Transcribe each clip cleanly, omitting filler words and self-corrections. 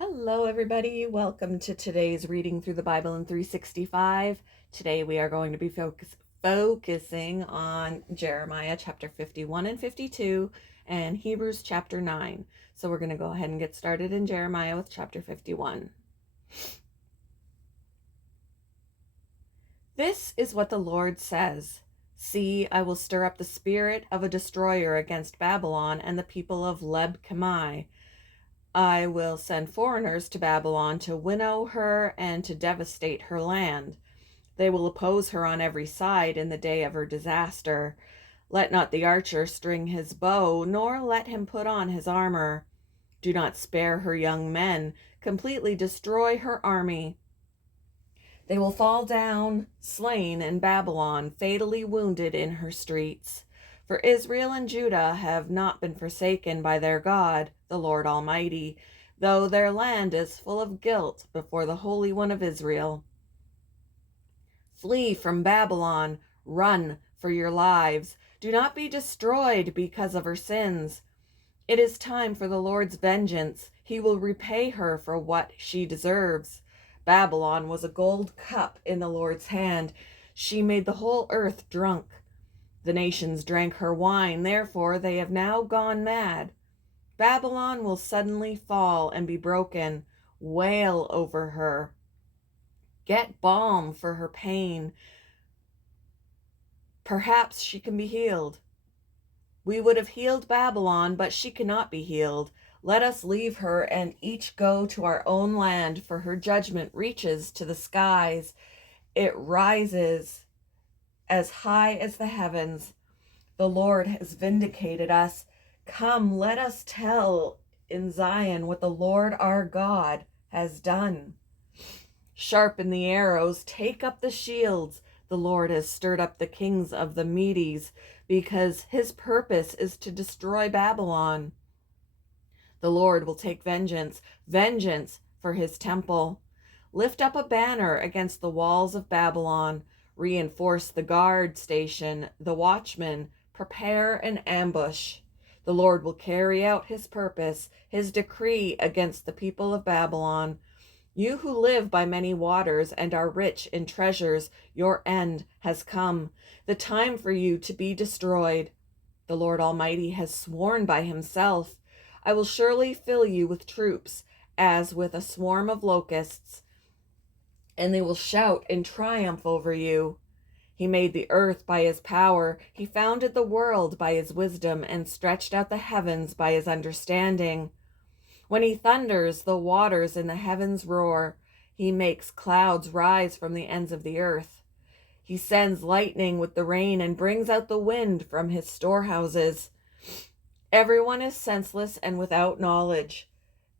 Hello, everybody. Welcome to today's reading through the Bible in 365. Today we are going to be focusing on Jeremiah chapter 51 and 52 and Hebrews chapter 9. So we're going to go ahead and get started in Jeremiah with chapter 51. This is what the Lord says. See, I will stir up the spirit of a destroyer against Babylon and the people of Leb-Kamai. I will send foreigners to Babylon to winnow her and to devastate her land. They will oppose her on every side in the day of her disaster. Let not the archer string his bow, nor let him put on his armor. Do not spare her young men. Completely destroy her army. They will fall down, slain in Babylon, fatally wounded in her streets. For Israel and Judah have not been forsaken by their God, the Lord Almighty, though their land is full of guilt before the Holy One of Israel. Flee from Babylon, run for your lives. Do not be destroyed because of her sins. It is time for the Lord's vengeance. He will repay her for what she deserves. Babylon was a gold cup in the Lord's hand. She made the whole earth drunk. The nations drank her wine, therefore they have now gone mad. Babylon will suddenly fall and be broken. Wail over her. Get balm for her pain. Perhaps she can be healed. We would have healed Babylon, but she cannot be healed. Let us leave her and each go to our own land, for her judgment reaches to the skies. It rises as high as the heavens. The Lord has vindicated us. Come, let us tell in Zion what the Lord our God has done. Sharpen the arrows, take up the shields. The Lord has stirred up the kings of the Medes, because his purpose is to destroy Babylon. The Lord will take vengeance for his temple. Lift up a banner against the walls of Babylon. Reinforce the guard station, the watchmen. Prepare an ambush. The Lord will carry out his purpose, his decree against the people of Babylon. You who live by many waters and are rich in treasures, your end has come. The time for you to be destroyed. The Lord Almighty has sworn by himself. I will surely fill you with troops, as with a swarm of locusts, and they will shout in triumph over you. He made the earth by his power. He founded the world by his wisdom and stretched out the heavens by his understanding. When he thunders, the waters in the heavens roar. He makes clouds rise from the ends of the earth. He sends lightning with the rain and brings out the wind from his storehouses. Everyone is senseless and without knowledge.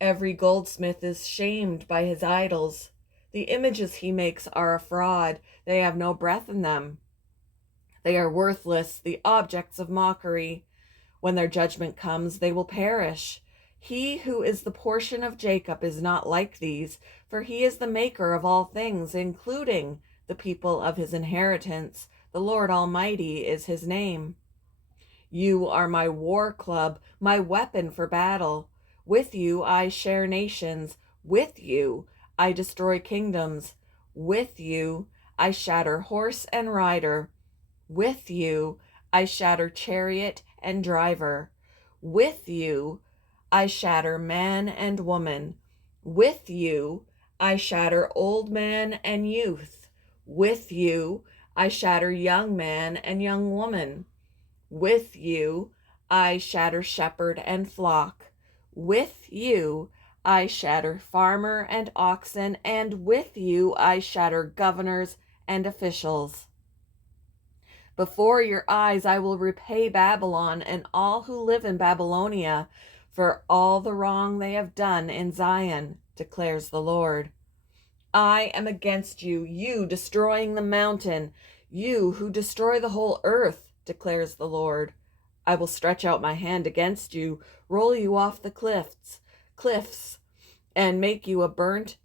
Every goldsmith is shamed by his idols. The images he makes are a fraud. They have no breath in them. They are worthless, the objects of mockery. When their judgment comes, they will perish. He who is the portion of Jacob is not like these, for he is the maker of all things, including the people of his inheritance. The Lord Almighty is his name. You are my war club, my weapon for battle. With you I share nations. With you I destroy kingdoms. With you I shatter horse and rider. With you I shatter chariot and driver. With you I shatter man and woman. With you I shatter old man and youth. With you I shatter young man and young woman. With you I shatter shepherd and flock. With you I shatter farmer and oxen, and with you I shatter governors and officials. Before your eyes I will repay Babylon and all who live in Babylonia for all the wrong they have done in Zion, declares the Lord. I am against you, you destroying the mountain, you who destroy the whole earth, declares the Lord. I will stretch out my hand against you, roll you off the cliffs, and make you a burned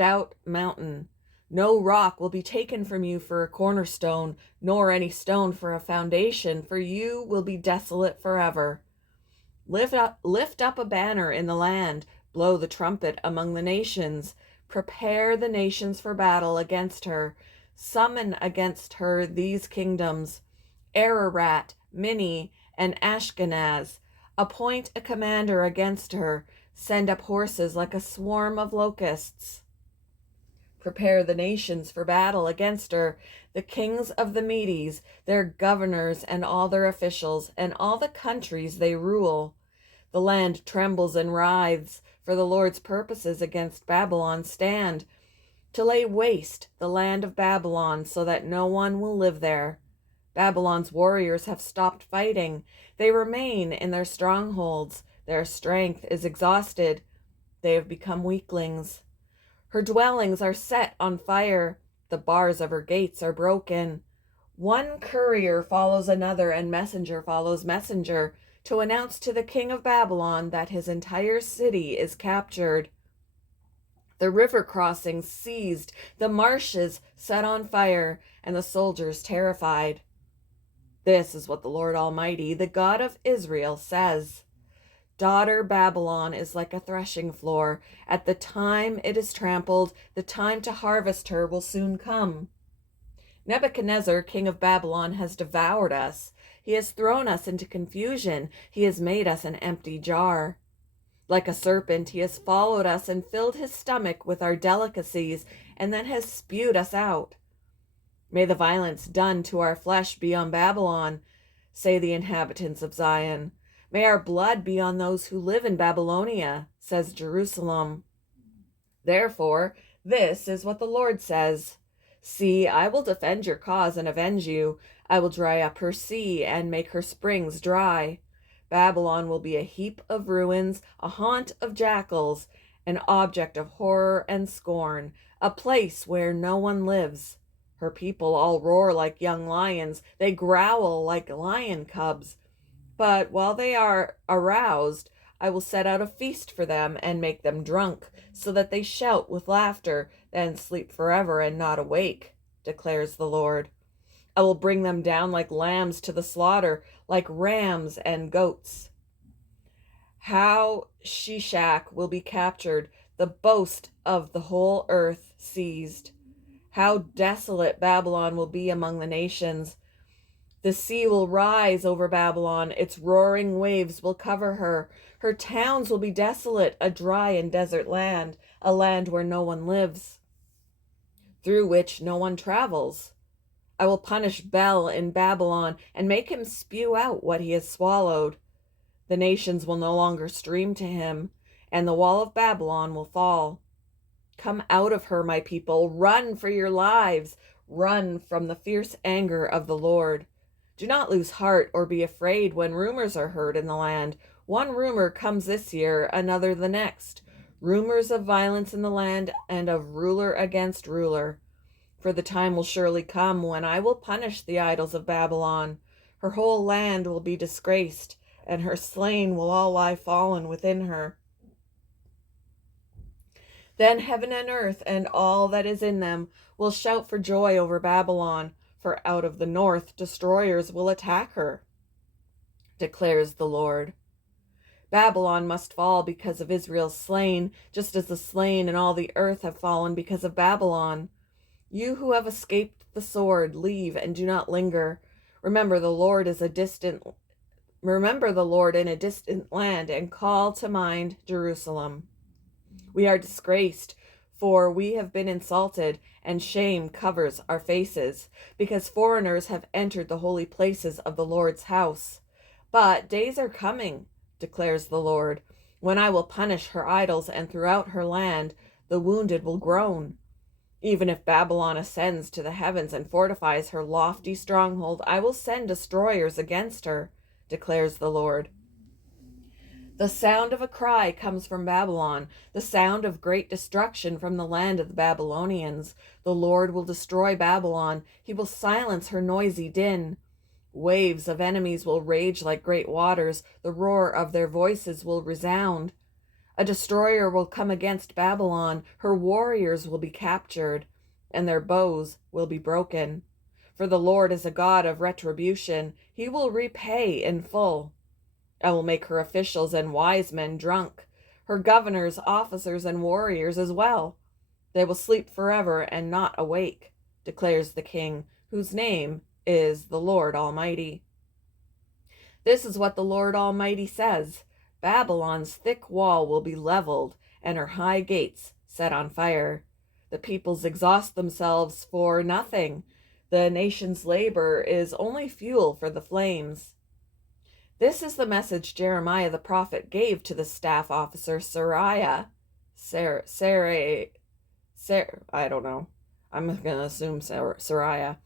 out mountain. No rock will be taken from you for a cornerstone, nor any stone for a foundation, for you will be desolate forever. Lift up a banner in the land, Blow the trumpet among the nations. Prepare the nations for battle against her. Summon against her these kingdoms: Ararat, Minni, and Ashkenaz. Appoint a commander against her. Send up horses like a swarm of locusts. Prepare the nations for battle against her, the kings of the Medes, their governors and all their officials, and all the countries they rule. The land trembles and writhes, for the Lord's purposes against Babylon stand, to lay waste the land of Babylon so that no one will live there. Babylon's warriors have stopped fighting. They remain in their strongholds. Their strength is exhausted. They have become weaklings. Her dwellings are set on fire. The bars of her gates are broken. One courier follows another, and messenger follows messenger, to announce to the king of Babylon that his entire city is captured. The river crossings seized, the marshes set on fire, and the soldiers terrified. This is what the Lord Almighty, the God of Israel, says. Daughter Babylon is like a threshing floor. At the time it is trampled, the time to harvest her will soon come. Nebuchadnezzar, king of Babylon, has devoured us. He has thrown us into confusion. He has made us an empty jar. Like a serpent, he has followed us and filled his stomach with our delicacies, and then has spewed us out. May the violence done to our flesh be on Babylon, say the inhabitants of Zion. May our blood be on those who live in Babylonia, says Jerusalem. Therefore, this is what the Lord says. See, I will defend your cause and avenge you. I will dry up her sea and make her springs dry. Babylon will be a heap of ruins, a haunt of jackals, an object of horror and scorn, a place where no one lives. Her people all roar like young lions. They growl like lion cubs. But while they are aroused, I will set out a feast for them and make them drunk, so that they shout with laughter, then sleep forever and not awake, declares the Lord. I will bring them down like lambs to the slaughter, like rams and goats. How Shishak will be captured, the boast of the whole earth seized. How desolate Babylon will be among the nations. The sea will rise over Babylon. Its roaring waves will cover her. Her towns will be desolate, a dry and desert land, a land where no one lives, through which no one travels. I will punish Bel in Babylon and make him spew out what he has swallowed. The nations will no longer stream to him, and the wall of Babylon will fall. Come out of her, my people. Run for your lives. Run from the fierce anger of the Lord. Do not lose heart or be afraid when rumors are heard in the land. One rumor comes this year, another the next. Rumors of violence in the land and of ruler against ruler. For the time will surely come when I will punish the idols of Babylon. Her whole land will be disgraced, and her slain will all lie fallen within her. Then heaven and earth and all that is in them will shout for joy over Babylon, for out of the north destroyers will attack her, declares the Lord. Babylon must fall because of Israel's slain, just as the slain in all the earth have fallen because of Babylon. You who have escaped the sword, leave and do not linger. Remember the Lord in a distant land, and call to mind Jerusalem. We are disgraced, for we have been insulted, and shame covers our faces, because foreigners have entered the holy places of the Lord's house. But days are coming, declares the Lord, when I will punish her idols, and throughout her land the wounded will groan. Even if Babylon ascends to the heavens and fortifies her lofty stronghold, I will send destroyers against her, declares the Lord. The sound of a cry comes from Babylon, the sound of great destruction from the land of the Babylonians. The Lord will destroy Babylon. He will silence her noisy din. Waves of enemies will rage like great waters. The roar of their voices will resound. A destroyer will come against Babylon. Her warriors will be captured, and their bows will be broken. For the Lord is a God of retribution. He will repay in full. I will make her officials and wise men drunk. her governors, officers, and warriors as well. They will sleep forever and not awake, declares the King, whose name is the Lord Almighty. This is what the Lord Almighty says: Babylon's thick wall will be leveled, and her high gates set on fire. The peoples exhaust themselves for nothing. The nation's labor is only fuel for the flames. This is the message Jeremiah the prophet gave to the staff officer Seraiah. I don't know. I'm going to assume Seraiah.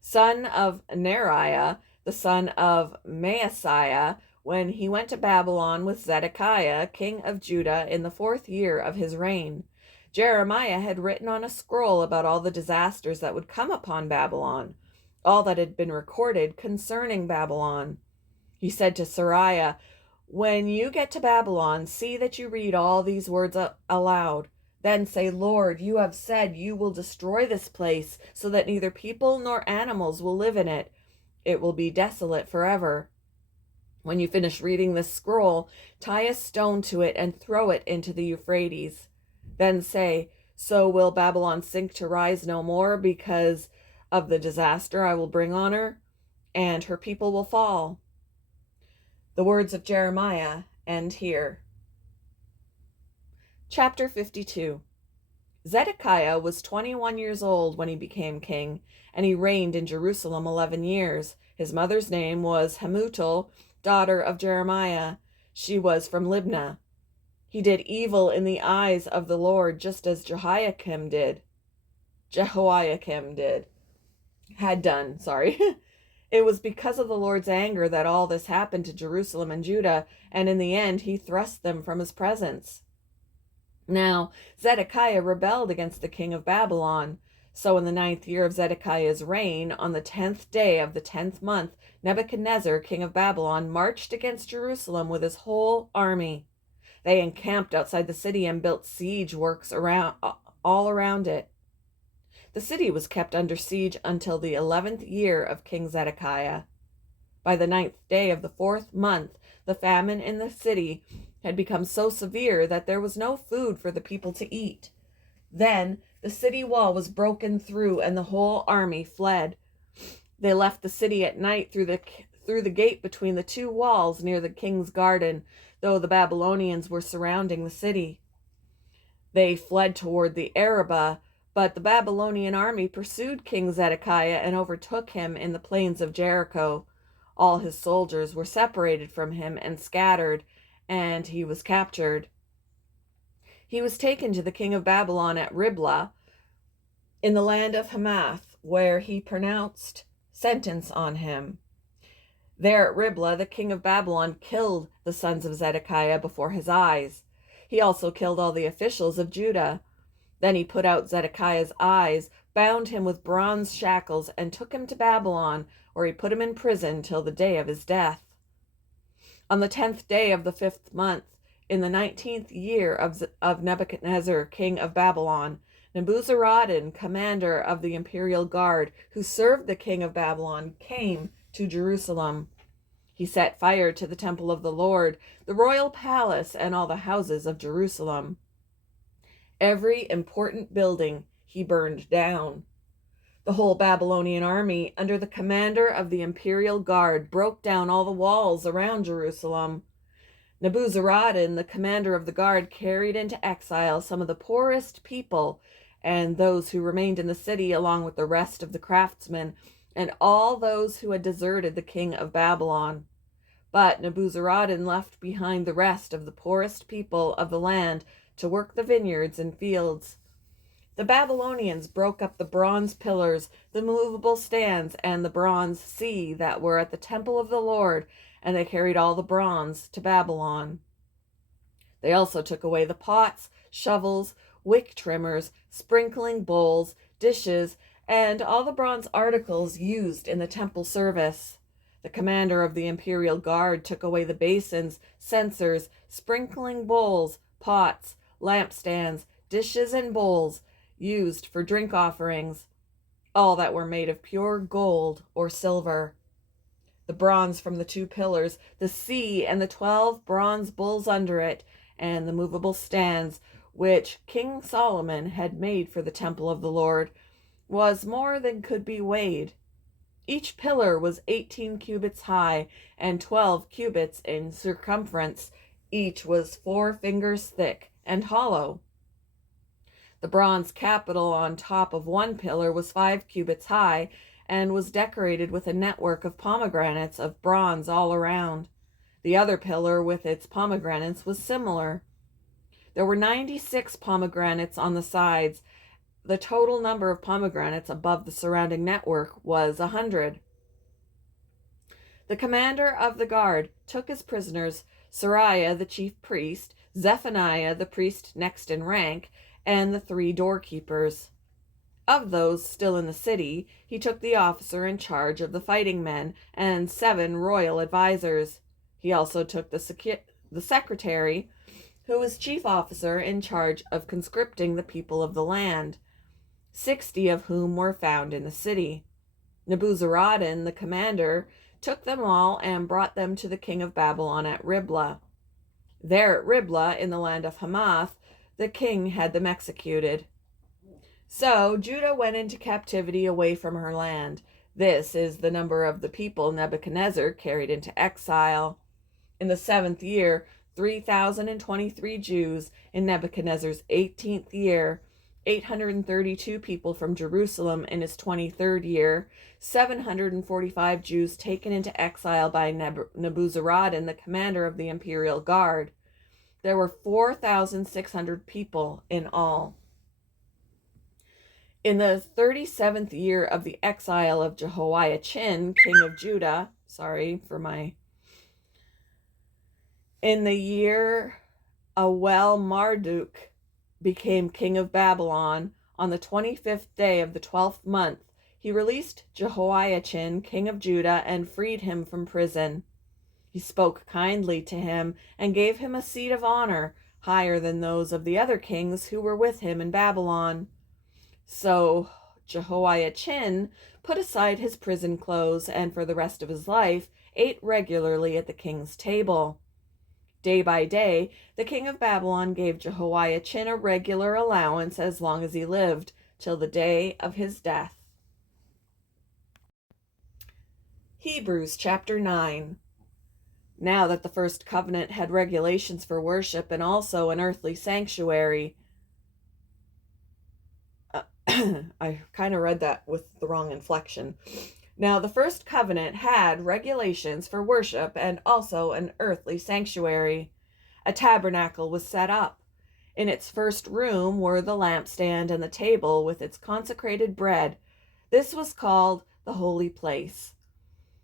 Son of Neriah, the son of Maaseiah, when he went to Babylon with Zedekiah, king of Judah, in the 4th year of his reign. Jeremiah had written on a scroll about all the disasters that would come upon Babylon, all that had been recorded concerning Babylon. He said to Seraiah, "When you get to Babylon, see that you read all these words aloud. Then say, Lord, you have said you will destroy this place so that neither people nor animals will live in it. It will be desolate forever. When you finish reading this scroll, tie a stone to it and throw it into the Euphrates. Then say, so will Babylon sink to rise no more because of the disaster I will bring on her, and her people will fall." The words of Jeremiah end here. Chapter 52. Zedekiah was 21 years old when he became king, and he reigned in Jerusalem 11 years. His mother's name was Hamutal, daughter of Jeremiah. She was from Libnah. He did evil in the eyes of the Lord, just as Jehoiakim had done. It was because of the Lord's anger that all this happened to Jerusalem and Judah, and in the end he thrust them from his presence. Now Zedekiah rebelled against the king of Babylon. So in the 9th year of Zedekiah's reign, on the 10th day of the 10th month, Nebuchadnezzar, king of Babylon, marched against Jerusalem with his whole army. They encamped outside the city and built siege works all around it. The city was kept under siege until the 11th year of King Zedekiah. By the 9th day of the 4th month, the famine in the city had become so severe that there was no food for the people to eat. Then the city wall was broken through, and the whole army fled. They left the city at night through the gate between the 2 walls near the king's garden, though the Babylonians were surrounding the city. They fled toward the Arabah, but the Babylonian army pursued King Zedekiah and overtook him in the plains of Jericho. All his soldiers were separated from him and scattered, and he was captured. He was taken to the king of Babylon at Riblah, in the land of Hamath, where he pronounced sentence on him. There at Riblah, the king of Babylon killed the sons of Zedekiah before his eyes. He also killed all the officials of Judah. Then he put out Zedekiah's eyes, bound him with bronze shackles, and took him to Babylon, where he put him in prison till the day of his death. On the 10th day of the 5th month, in the 19th year of Nebuchadnezzar, king of Babylon, Nebuzaradan, commander of the imperial guard, who served the king of Babylon, came to Jerusalem. He set fire to the temple of the Lord, the royal palace, and all the houses of Jerusalem. Every important building he burned down. The whole Babylonian army, under the commander of the imperial guard, broke down all the walls around Jerusalem. Nebuzaradan, the commander of the guard, carried into exile some of the poorest people and those who remained in the city, along with the rest of the craftsmen and all those who had deserted the king of Babylon. But Nebuzaradan left behind the rest of the poorest people of the land to work the vineyards and fields. The Babylonians broke up the bronze pillars, the movable stands, and the bronze sea that were at the temple of the Lord, and they carried all the bronze to Babylon. They also took away the pots, shovels, wick trimmers, sprinkling bowls, dishes, and all the bronze articles used in the temple service. The commander of the imperial guard took away the basins, censers, sprinkling bowls, pots, lampstands, dishes, and bowls used for drink offerings, all that were made of pure gold or silver. The bronze from the 2 pillars, the sea, and the 12 bronze bulls under it, and the movable stands which King Solomon had made for the temple of the Lord was more than could be weighed. Each pillar was 18 cubits high and 12 cubits in circumference. Each was 4 fingers thick and hollow. The bronze capital on top of one pillar was 5 cubits high and was decorated with a network of pomegranates of bronze all around. The other pillar with its pomegranates was similar. There were 96 pomegranates on the sides. The total number of pomegranates above the surrounding network was 100. The commander of the guard took as prisoners Seraiah the chief priest, Zephaniah the priest next in rank, and the 3 doorkeepers. Of those still in the city, he took the officer in charge of the fighting men and 7 royal advisers. He also took the secretary, who was chief officer in charge of conscripting the people of the land, 60 of whom were found in the city. Nebuzaradan, the commander, took them all and brought them to the king of Babylon at Riblah. There at Riblah, in the land of Hamath, the king had them executed. So Judah went into captivity away from her land. This is the number of the people Nebuchadnezzar carried into exile. In the 7th year, 3,023 Jews. In Nebuchadnezzar's 18th year, 832 people from Jerusalem in his 23rd year, 745 Jews taken into exile by Nebuzaradan, the commander of the imperial guard. There were 4,600 people in all. In the 37th year of the exile of Jehoiachin, king of Judah, in the year Awel-Marduk became king of Babylon, on the 25th day of the 12th month, he released Jehoiachin, king of Judah, and freed him from prison. He spoke kindly to him and gave him a seat of honor, higher than those of the other kings who were with him in Babylon. So Jehoiachin put aside his prison clothes and for the rest of his life ate regularly at the king's table. Day by day, the king of Babylon gave Jehoiachin a regular allowance as long as he lived, till the day of his death. Hebrews chapter 9. Now that the first covenant had regulations for worship and also an earthly sanctuary, I kind of read that with the wrong inflection. Now the first covenant had regulations for worship and also an earthly sanctuary. A tabernacle was set up. In its first room were the lampstand and the table with its consecrated bread. This was called the holy place.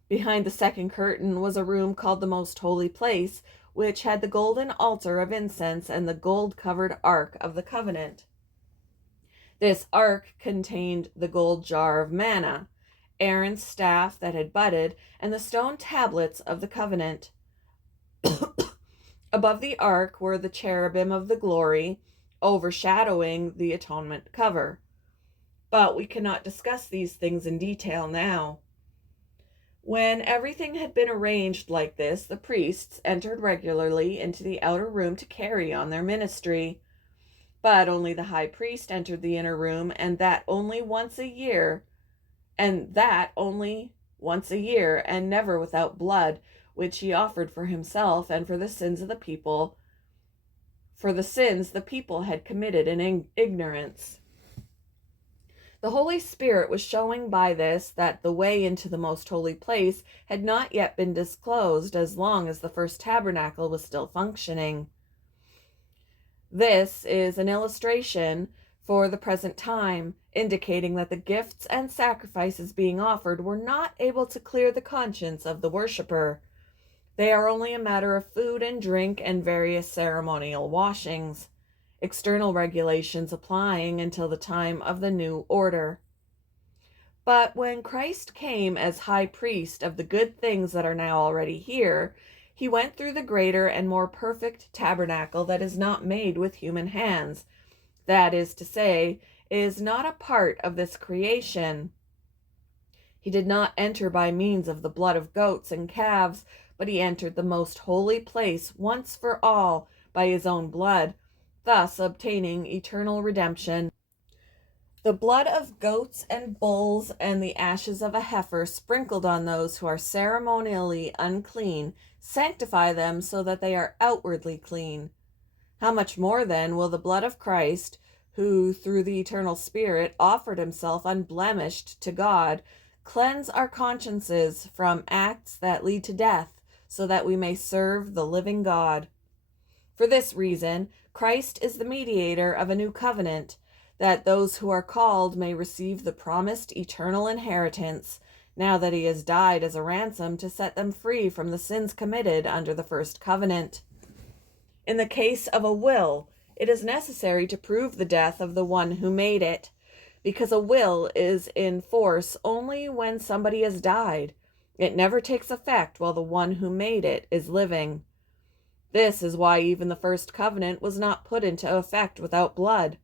Behind the second curtain was a room called the most holy place, which had the golden altar of incense and the gold-covered ark of the covenant. This ark contained the gold jar of manna, Aaron's staff that had budded, and the stone tablets of the covenant. Above the ark were the cherubim of the glory, overshadowing the atonement cover. But we cannot discuss these things in detail now. When everything had been arranged like this, the priests entered regularly into the outer room to carry on their ministry. But only the high priest entered the inner room, and that only once a year, and never without blood, which he offered for himself and for the sins of the people, for the sins the people had committed in ignorance. The Holy Spirit was showing by this that the way into the most holy place had not yet been disclosed as long as the first tabernacle was still functioning. This is an illustration for the present time, indicating that the gifts and sacrifices being offered were not able to clear the conscience of the worshiper. They are only a matter of food and drink and various ceremonial washings, external regulations applying until the time of the new order. But when Christ came as high priest of the good things that are now already here, he went through the greater and more perfect tabernacle that is not made with human hands. That is to say, is not a part of this creation. He did not enter by means of the blood of goats and calves, but he entered the most holy place once for all by his own blood, thus obtaining eternal redemption. The blood of goats and bulls and the ashes of a heifer sprinkled on those who are ceremonially unclean sanctify them so that they are outwardly clean. How much more then will the blood of Christ, who through the eternal Spirit offered himself unblemished to God, cleanse our consciences from acts that lead to death, so that we may serve the living God? For this reason, Christ is the mediator of a new covenant, that those who are called may receive the promised eternal inheritance, now that he has died as a ransom to set them free from the sins committed under the first covenant. In the case of a will, it is necessary to prove the death of the one who made it, because a will is in force only when somebody has died. It never takes effect while the one who made it is living. This is why even the first covenant was not put into effect without blood.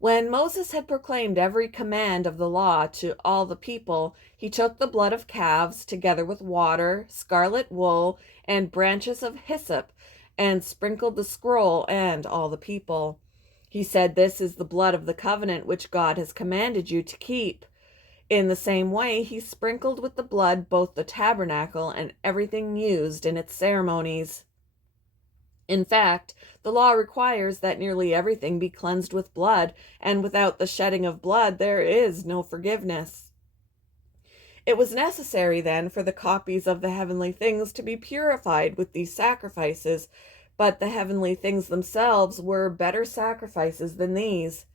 When Moses had proclaimed every command of the law to all the people, he took the blood of calves, together with water, scarlet wool, and branches of hyssop, and sprinkled the scroll and all the people. He said, "This is the blood of the covenant which God has commanded you to keep." In the same way, he sprinkled with the blood both the tabernacle and everything used in its ceremonies. In fact, the law requires that nearly everything be cleansed with blood, and without the shedding of blood there is no forgiveness. It was necessary then for the copies of the heavenly things to be purified with these sacrifices, but the heavenly things themselves were better sacrifices than these.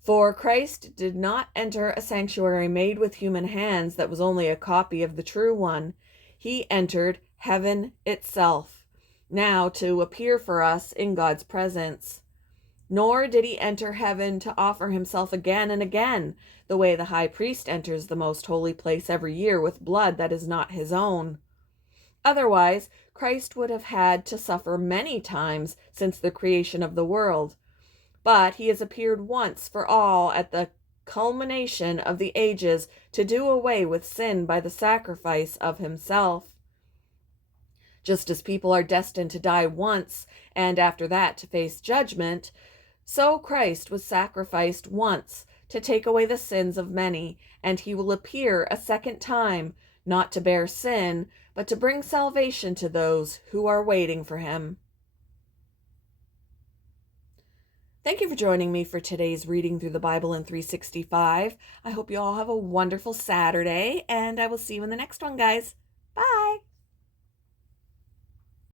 For Christ did not enter a sanctuary made with human hands that was only a copy of the true one. He entered heaven itself, now to appear for us in God's presence. Nor did he enter heaven to offer himself again and again, the way the high priest enters the most holy place every year with blood that is not his own. Otherwise, Christ would have had to suffer many times since the creation of the world. But he has appeared once for all at the culmination of the ages to do away with sin by the sacrifice of himself. Just as people are destined to die once and after that to face judgment, so Christ was sacrificed once to take away the sins of many, and he will appear a second time, not to bear sin, but to bring salvation to those who are waiting for him. Thank you for joining me for today's reading through the Bible in 365. I hope you all have a wonderful Saturday, and I will see you in the next one, guys.